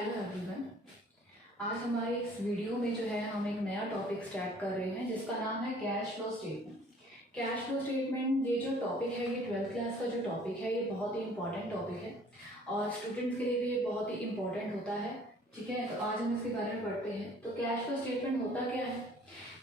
Hello everyone. आज हमारे इस वीडियो में जो है हम एक नया टॉपिक स्टार्ट कर रहे हैं जिसका नाम है cash flow statement. Cash flow statement ये जो टॉपिक है ये 12th क्लास का जो टॉपिक है ये बहुत ही इंपॉर्टेंट टॉपिक है और स्टूडेंट्स के लिए भी ये बहुत ही इंपॉर्टेंट होता है। ठीक है, तो आज हम इसके बारे में पढ़ते हैं। तो कैश फ्लो स्टेटमेंट होता क्या है?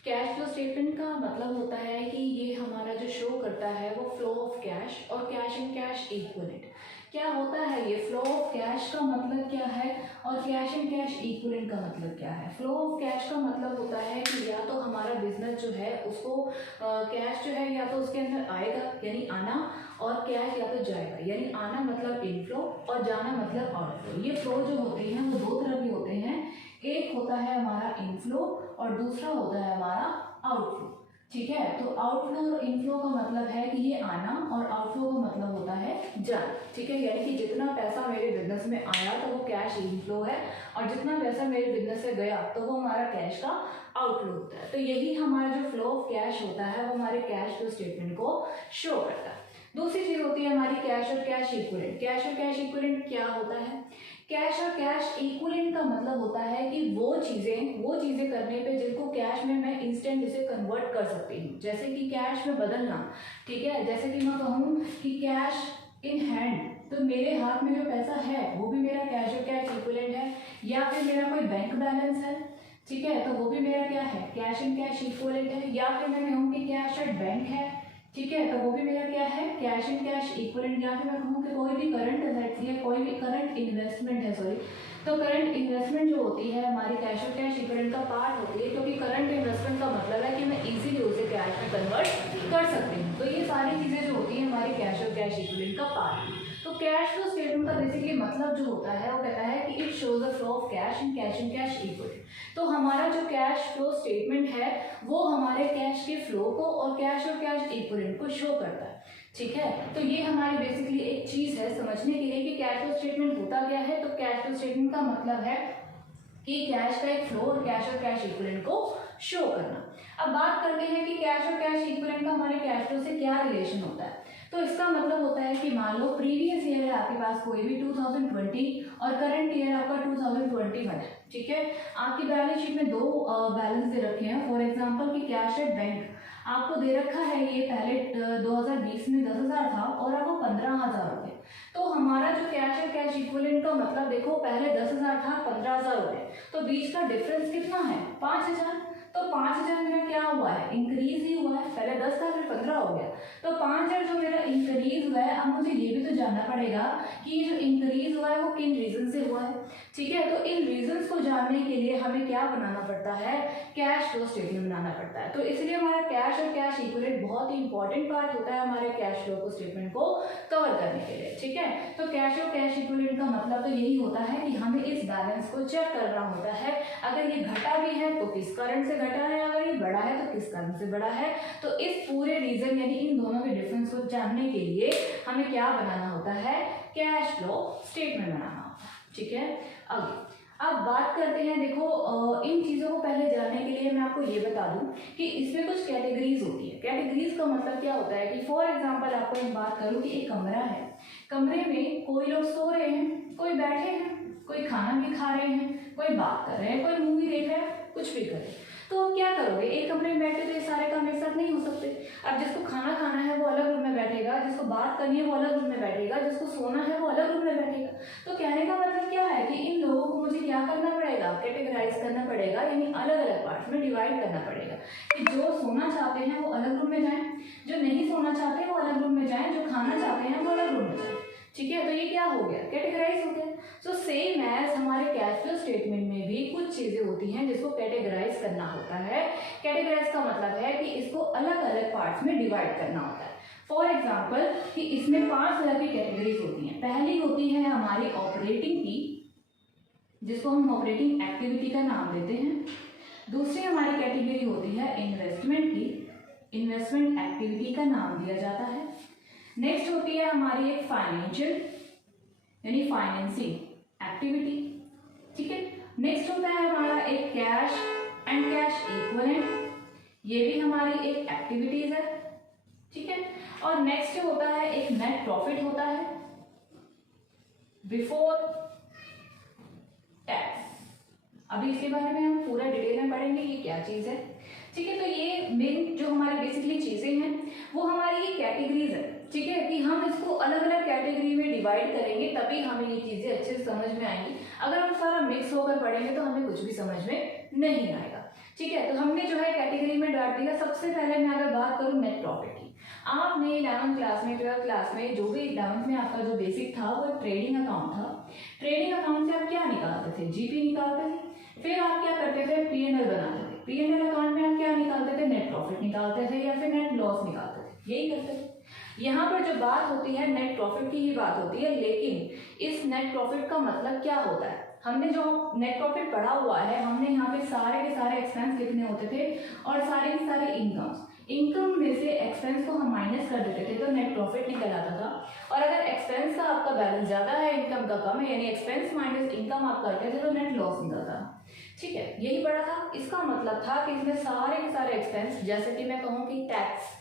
कैश फ्लो स्टेटमेंट का मतलब होता है कि ये हमारा जो शो करता है वो फ्लो ऑफ कैश और कैश एंड कैश इक्विवेलेंट। क्या होता है ये फ्लो ऑफ कैश का मतलब क्या है और कैश एंड कैश इक्विवेलेंट का मतलब क्या है? फ्लो ऑफ कैश का मतलब होता है कि या तो हमारा बिजनेस जो है उसको कैश जो है या तो उसके अंदर आएगा यानी आना, और कैश या तो जाएगा यानी आना मतलब इनफ्लो और जाना मतलब आउटफ्लो। ये फ्लो जो होते हैं वो दो तरह के होते हैं, एक होता है हमारा इनफ्लो और दूसरा होता है हमारा आउटफ्लो। ठीक है, तो आउटफ्लो और इनफ्लो का मतलब है कि ये आना और आउटफ्लो का मतलब होता है जाना। ठीक है, यानी कि जितना पैसा मेरे बिजनेस में आया तो वो कैश इनफ्लो है और जितना पैसा मेरे बिजनेस से गया तो वो हमारा कैश का आउटफ्लो होता है। तो यही हमारा जो फ्लो ऑफ कैश होता है वो हमारे कैश फ्लो स्टेटमेंट को शो करता है। दूसरी चीज होती है हमारी कैश और कैश इक्विवेलेंट। कैश और कैश इक्विवेलेंट क्या होता है? कैश और कैश इक्विवेलेंट का मतलब होता है कि वो चीजें करने पे जिनको कैश में मैं इंस्टेंट इसे कन्वर्ट कर सकती हूँ, जैसे कि कैश में बदलना। ठीक है, जैसे कि मैं कहूँ कि कैश इन हैंड, तो मेरे हाथ में जो पैसा है वो भी मेरा कैश और कैश इक्विवेलेंट है, या फिर मेरा कोई बैंक बैलेंस है, ठीक है, तो वो भी मेरा क्या है, कैश एंड कैश इक्विवेलेंट है, या फिर मैं कहूँ कि कैश एट बैंक है, ठीक है, तो वो भी मेरा क्या है, कैश एंड कैश इक्विवेलेंट। या फिर मैं कहूँ कि कोई भी करंट एसेट है, कोई भी करंट इन्वेस्टमेंट है, सॉरी, तो करंट इन्वेस्टमेंट जो होती है हमारी कैश और कैश इक्विवेलेंट का पार्ट होती है, क्योंकि करंट इन्वेस्टमेंट का मतलब है कि मैं इजीली उसे कैश में कन्वर्ट कर सकती हूँ। तो ये सारी चीजें जो होती है हमारी कैश और कैश इक्विवेलेंट का पार्ट। तो कैश फ्लो स्टेटमेंट का बेसिकली मतलब जो होता है वो कहता है कि it shows the flow of cash and cash equivalent. तो हमारा जो कैश फ्लो स्टेटमेंट है वो हमारे कैश के फ्लो को और कैश इक्विवेलेंट को शो करता है। ठीक है, तो ये हमारी बेसिकली एक चीज है समझने के लिए कि कैश फ्लो स्टेटमेंट होता क्या है। तो कैश फ्लो स्टेटमेंट का मतलब है कि कैश का एक फ्लो और कैश इक्विवेलेंट को शो करना। अब बात करते हैं कि कैश और कैश इक्विवेलेंट का हमारे कैश फ्लो से क्या रिलेशन होता है। तो इसका मतलब होता है कि मान लो प्रीवियस ईयर है आपके पास कोई भी 2020 और करंट ईयर आपका 2021 है। ठीक है, आपकी बैलेंस शीट में दो बैलेंस दे रखे हैं। फॉर एग्जांपल कि कैश एट बैंक आपको दे रखा है, ये पहले 2020 में 10,000 था और अब वो 15,000 हो गया। तो हमारा जो कैश और कैश इक्विवेलेंट का मतलब देखो, पहले 10,000 था, 15,000 हो गए, तो बीच का डिफरेंस कितना है, 5,000। तो 5,000 मेरा क्या हुआ है, इंक्रीज ही हुआ है। पहले 10 था फिर 15 हो गया, तो 5,000 जो मेरा इंक्रीज हुआ है। अब मुझे ये भी तो जानना पड़ेगा कि ये जो इंक्रीज हुआ है वो किन रीजन से हुआ है। ठीक है, तो इन रीजंस को जानने के लिए हमें क्या बनाना पड़ता है, कैश फ्लो स्टेटमेंट बनाना पड़ता है। तो इसलिए हमारा कैश और कैश इक्विवेलेंट बहुत ही इंपॉर्टेंट पार्ट होता है हमारे कैश फ्लो को स्टेटमेंट को कवर करने के लिए। ठीक है, तो कैश और कैश इक्विवेलेंट का मतलब तो यही होता है कि हमें इस बैलेंस को चेक करना होता है। अगर ये घटा भी है तो किस कारण से घटा है, अगर ये बढ़ा है तो किस कारण से बढ़ा है। तो इस पूरे रीजन यानी इन दोनों के डिफरेंस को जानने के लिए हमें क्या बनाना होता है, कैश फ्लो स्टेटमेंट बनाना होता है। ठीक है, अब बात करते हैं, देखो इन चीज़ों को पहले जानने के लिए मैं आपको ये बता दूं कि इसमें कुछ कैटेगरीज होती है। कैटेगरीज का मतलब क्या होता है कि फॉर एग्जांपल आपको एक बात करूं कि एक कमरा है, कमरे में कोई लोग सो रहे हैं, कोई बैठे हैं, कोई खाना भी खा रहे हैं, कोई बात कर रहे हैं, कोई मूवी देख रहा है, कुछ भी कर रहे हैं। तो अब क्या करोगे, एक कमरे में बैठे तो ये सारे काम एक साथ नहीं हो सकते। अब जिसको खाना खाना है वो अलग रूम में बैठेगा, जिसको बात करनी है वो अलग रूम में बैठेगा, जिसको सोना है वो अलग रूम में बैठेगा। तो कहने का मतलब क्या है कि इन लोगों को मुझे क्या करना पड़ेगा, कैटेगराइज करना पड़ेगा, यानी अलग अलग पार्ट्स में डिवाइड करना पड़ेगा कि जो सोना चाहते हैं वो अलग रूम में जाएं, जो नहीं सोना चाहते वो अलग रूम में जाएं, जो खाना चाहते हैं वो अलग रूम में जाएं। ठीक है, तो ये क्या हो गया, कैटेगराइज हो गया। सो सेम एज हमारे कैश फ्लो स्टेटमेंट में भी कुछ चीजें होती हैं जिसको कैटेगराइज करना होता है। कैटेगराइज का मतलब है कि इसको अलग अलग पार्ट्स में डिवाइड करना होता है। फॉर एग्जाम्पल कि इसमें 5 तरह की कैटेगरीज होती हैं। पहली होती है हमारी ऑपरेटिंग की, जिसको हम ऑपरेटिंग एक्टिविटी का नाम देते हैं। दूसरी हमारी कैटेगरी होती है इन्वेस्टमेंट की, इन्वेस्टमेंट एक्टिविटी का नाम दिया जाता है। नेक्स्ट होती है हमारी एक फाइनेंशियल यानी फाइनेंसिंग एक्टिविटी। ठीक है, नेक्स्ट होता है हमारा एक कैश एंड कैश इक्विवेलेंट, ये भी हमारी एक एक्टिविटीज है। ठीक है, और नेक्स्ट होता है एक नेट प्रॉफिट होता है बिफोर टैक्स। अभी इसके बारे में हम पूरा डिटेल में पढ़ेंगे ये क्या चीज़ है, ठीक है। तो ये मेन जो हमारी बेसिकली चीज़ें हैं वो हमारी ये कैटेगरीज है, ठीक है, कि हम इसको अलग अलग कैटेगरी में डिवाइड करेंगे तभी हमें ये चीज़ें अच्छे से समझ में आएंगी। अगर हम सारा मिक्स होकर पढ़ेंगे तो हमें कुछ भी समझ में नहीं आएगा, ठीक है। तो हमने जो है कैटेगरी में डाल दिया। सबसे पहले मैं अगर बात करूँ नेट प्रॉफिट की, आपने 11th क्लास में 12th क्लास में जो भी 11th में आपका जो बेसिक था वो ट्रेडिंग अकाउंट था। ट्रेडिंग अकाउंट से आप क्या निकालते थे, जीपी निकालते थे। फिर आप क्या करते थे, पीएनएल बनाते थे। पीएनएल अकाउंट में आप क्या निकालते थे, नेट प्रॉफिट निकालते थे या फिर नेट लॉस निकालते थे, यही करते थे। यहाँ पर जो बात होती है नेट प्रॉफिट की ही बात होती है, लेकिन इस नेट प्रॉफिट का मतलब क्या होता है, हमने जो नेट प्रॉफिट पढ़ा हुआ है हमने यहाँ पे सारे के सारे एक्सपेंस लिखने होते थे और सारे के सारे इनकम में से एक्सपेंस को हम माइनस कर देते थे तो नेट प्रॉफिट निकल आता था। और अगर एक्सपेंस का आपका बैलेंस ज़्यादा है इनकम का कम है, यानी एक्सपेंस माइनस इनकम आप करते थे तो नेट लॉस निकलता था, ठीक है। यही पढ़ा था। इसका मतलब था कि इसमें सारे के सारे एक्सपेंस, जैसे कि मैं कहूँ कि टैक्स,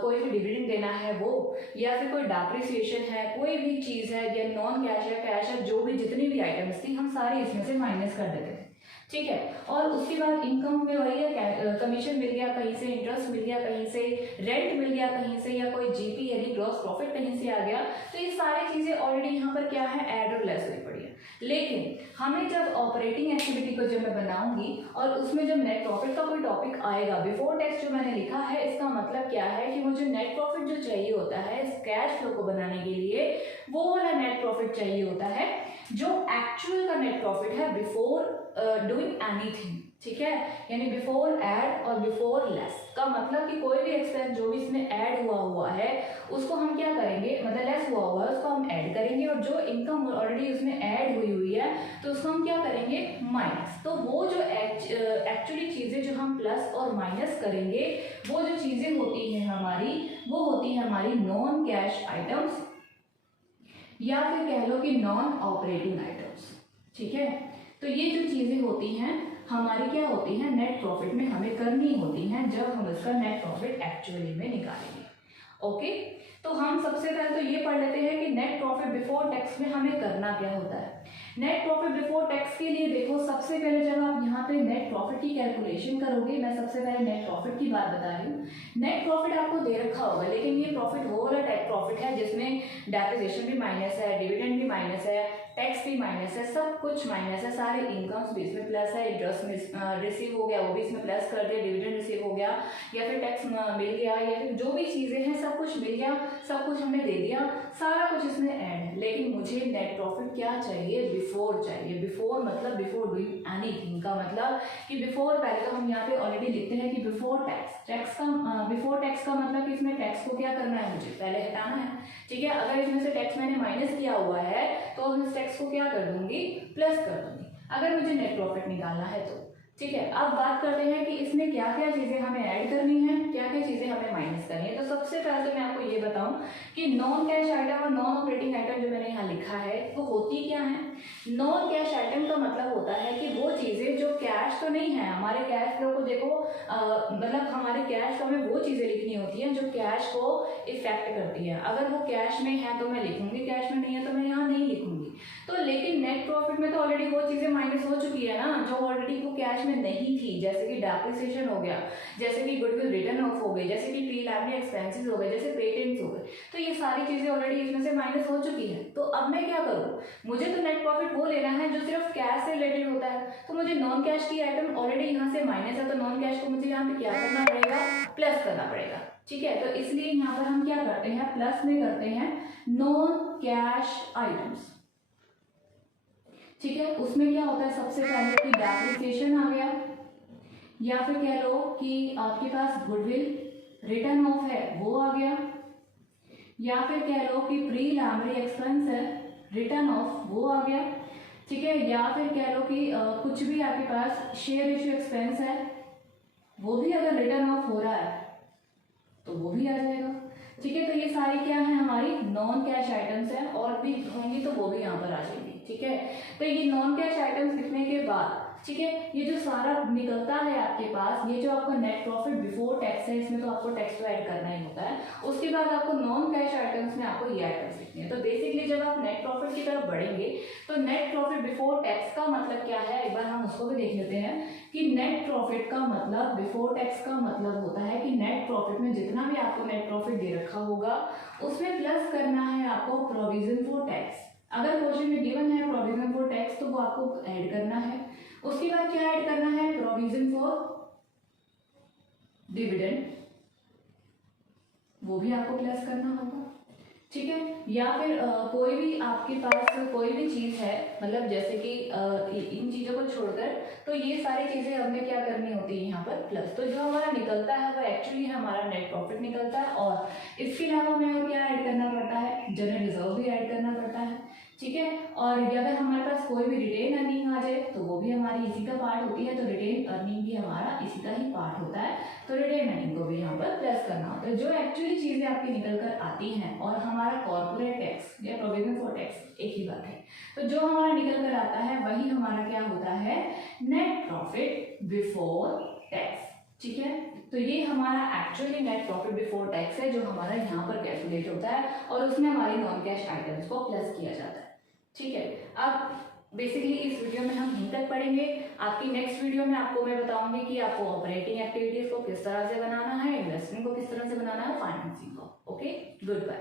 कोई भी डिविडेंड देना है वो, या फिर कोई डेप्रिसिएशन है, कोई भी चीज़ है, या नॉन कैश है कैश है, जो भी जितनी भी आइटम्स थी हम सारे इसमें से माइनस कर देते थे, ठीक है। और उसके बाद इनकम में वही है, कमीशन मिल गया कहीं से, इंटरेस्ट मिल गया कहीं से, रेंट मिल गया कहीं से, या कोई जीपी यानी ग्रॉस प्रॉफिट कहीं से आ गया। तो ये सारी चीज़ें ऑलरेडी यहाँ पर क्या है, ऐड और लेस हुई पड़ी है। लेकिन हमें जब ऑपरेटिंग एक्टिविटी को जब मैं बनाऊंगी और उसमें जब नेट प्रॉफिट का कोई टॉपिक आएगा, बिफोर टैक्स जो मैंने लिखा है इसका मतलब क्या है कि मुझे नेट प्रॉफिट जो चाहिए होता है इस कैश फ्लो को बनाने के लिए, वो वाला नेट प्रॉफिट चाहिए होता है जो एक्चुअल का नेट प्रॉफिट है बिफोर डूइंग एनीथिंग, ठीक है। यानी बिफोर ऐड और बिफोर लेस का मतलब कि कोई भी एक्सपेंस जो भी इसमें ऐड हुआ है उसको हम क्या करेंगे, मतलब लेस हुआ है उसको हम ऐड करेंगे, और जो इनकम ऑलरेडी उसमें ऐड हुई है तो उसको हम क्या करेंगे, माइनस। तो वो जो एक्चुअली चीज़ें जो हम प्लस और माइनस करेंगे वो जो चीज़ें होती हैं हमारी, वो होती है हमारी नॉन कैश आइटम्स, या फिर कह लो कि नॉन ऑपरेटिंग आइटम्स, ठीक है। तो ये जो चीज़ें होती हैं हमारी क्या होती हैं, नेट प्रॉफिट में हमें करनी होती हैं जब हम इसका नेट प्रॉफिट एक्चुअली में निकालेंगे, ओके। तो हम सबसे पहले तो ये पढ़ लेते हैं कि नेट प्रॉफिट बिफोर टैक्स में हमें करना क्या होता है। नेट प्रॉफिट बिफोर टैक्स के लिए देखो, सबसे पहले जब आप यहाँ पे नेट प्रॉफिट की कैलकुलेशन करोगे, मैं सबसे पहले नेट प्रॉफिट की बात बता रही हूँ। नेट प्रॉफिट आपको दे रखा होगा, लेकिन ये प्रॉफिट वो वाला टाइप प्रॉफिट है जिसमें डेप्रिसिएशन भी माइनस है, डिविडेंड भी माइनस है, टैक्स भी माइनस है, सब कुछ माइनस है, सारे इनकम्स भी इसमें प्लस है, इंटरेस्ट रिसीव हो गया वो भी इसमें प्लस कर दिया, डिविडेंड रिसीव हो गया, या फिर टैक्स मिल गया, या फिर जो भी चीज़ें हैं सब कुछ मिल गया, सब कुछ हमने दे दिया, सारा कुछ इसमें ऐड है। लेकिन मुझे नेट प्रॉफिट क्या चाहिए, बिफोर चाहिए। बिफोर मतलब बिफोर डूइंग एनीथिंग का मतलब कि बिफोर, पहले तो हम यहाँ पे ऑलरेडी लिखते हैं कि बिफोर टैक्स, टैक्स का बिफोर टैक्स का मतलब कि इसमें टैक्स को क्या करना है, मुझे पहले हटाना है, ठीक है। अगर इसमें से टैक्स मैंने माइनस किया हुआ है तो इस टैक्स को क्या कर दूंगी, प्लस कर दूंगी, अगर मुझे नेट प्रॉफिट निकालना है तो, ठीक है। अब बात करते हैं कि इसमें क्या क्या चीज़ें हमें ऐड करनी है, क्या क्या चीज़ें हमें माइनस करनी है। तो सबसे पहले तो मैं आपको ये बताऊं कि नॉन कैश आइटम और नॉन ऑपरेटिंग आइटम जो मैंने यहाँ लिखा है वो होती क्या है। नॉन कैश आइटम का मतलब होता है कि वो चीज़ें जो कैश तो नहीं है, हमारे कैश फ्लो को देखो, मतलब हमारे कैश फ्लो में वो चीज़ें लिखनी होती हैं जो कैश को इफेक्ट करती है। अगर वो कैश में है तो मैं लिखूंगी, कैश में नहीं है तो मैं यहाँ नहीं लिखूंगी। तो लेकिन नेट प्रॉफिट में तो ऑलरेडी वो चीज़ें माइनस हो चुकी है ना, जो ऑलरेडी वो कैश में नहीं थी, जैसे कि डेप्रिसिएशन हो गया, जैसे कि गुडविल रिटर्न ऑफ हो गई, जैसे कि प्री लाइबिलिटी एक्सपेंसेस हो गए, जैसे पेटेंट्स हो गए। तो ये सारी चीज़ें ऑलरेडी इसमें से माइनस हो चुकी है। तो अब मैं क्या करूँ, मुझे तो नेट प्रॉफिट वो लेना है जो सिर्फ कैश से रिलेटेड होता है। तो मुझे नॉन कैश की आइटम ऑलरेडी यहाँ से माइनस है, तो नॉन कैश को मुझे यहाँ पे क्या करना पड़ेगा, प्लस करना पड़ेगा, ठीक है। तो इसलिए यहाँ पर हम क्या करते हैं, प्लस में करते हैं नॉन कैश आइटम्स, ठीक है। उसमें क्या होता है, सबसे पहले कि डेप्रिसिएशन आ गया, या फिर कह लो कि आपके पास गुडविल रिटर्न ऑफ है वो आ गया, या फिर कह लो कि प्री लाइबिलिटी एक्सपेंस है रिटर्न ऑफ वो आ गया, ठीक है। या फिर कह लो कि कुछ भी आपके पास शेयर इश्यू एक्सपेंस है वो भी अगर रिटर्न ऑफ हो रहा है तो वो भी आ जाएगा, ठीक है। तो ये सारी क्या है, हमारी नॉन कैश आइटम्स है, और भी होंगी तो वो भी यहाँ पर आ जाएंगी, ठीक है। तो ये नॉन कैश आइटम्स लिखने के बाद ठीक है। ये जो सारा निकलता है आपके पास, ये जो आपका नेट प्रॉफिट बिफोर टैक्स है, इसमें तो आपको टैक्स तो ऐड करना ही होता है। उसके बाद आपको नॉन कैश आइटम्स में आपको ये आइटम्स लिखने हैं। तो बेसिकली जब आप नेट प्रॉफिट की तरफ बढ़ेंगे तो नेट प्रॉफिट बिफोर टैक्स का मतलब क्या है, एक बार हम उसको भी देख लेते हैं कि नेट प्रॉफिट का मतलब बिफोर टैक्स का मतलब होता है कि नेट प्रॉफिट में जितना भी आपको नेट प्रॉफिट दे रखा होगा उसमें प्लस करना है आपको प्रोविजन फॉर टैक्स। अगर क्वेश्चन में गिवन है प्रोविजन फॉर टैक्स तो वो आपको ऐड करना है। उसके बाद क्या ऐड करना है, प्रोविजन फॉर डिविडेंड, वो भी आपको प्लस करना होगा। ठीक है। या फिर कोई भी आपके पास कोई भी चीज़ है, मतलब जैसे कि इन चीज़ों को छोड़कर तो ये सारी चीज़ें हमें क्या करनी होती है यहाँ पर प्लस। तो जो हमारा निकलता है वो एक्चुअली हमारा नेट प्रॉफिट निकलता है। और इसके अलावा हमें और क्या ऐड करना पड़ता है, जनरल रिजर्व भी ऐड करना पड़ता है। ठीक है। और अगर हमारे पास कोई भी रिटेन अर्निंग आ जाए तो वो भी हमारी इसी का पार्ट होती है, तो रिटेन अर्निंग भी हमारा इसी का ही पार्ट होता है। तो रिटेन अर्निंग को भी यहाँ पर प्लस करना होता है। जो एक्चुअली चीज़ें आपकी निकल कर आती हैं और हमारा कॉर्पोरेट टैक्स या प्रोविजन फॉर टैक्स एक ही बात है, तो जो हमारा निकल कर आता है वही हमारा क्या होता है, नेट प्रॉफिट बिफोर टैक्स। ठीक है। तो ये हमारा actually net profit before tax है जो हमारा यहाँ पर कैलकुलेट होता है और उसमें हमारी नॉन कैश आइटम्स को प्लस किया जाता है। ठीक है। अब बेसिकली इस वीडियो में हम यहीं तक पढ़ेंगे। आपकी नेक्स्ट वीडियो में आपको मैं बताऊंगी कि आपको ऑपरेटिंग एक्टिविटीज को किस तरह से बनाना है, इन्वेस्टमेंट को किस तरह से बनाना है, फाइनेंसिंग को। Okay, good bye.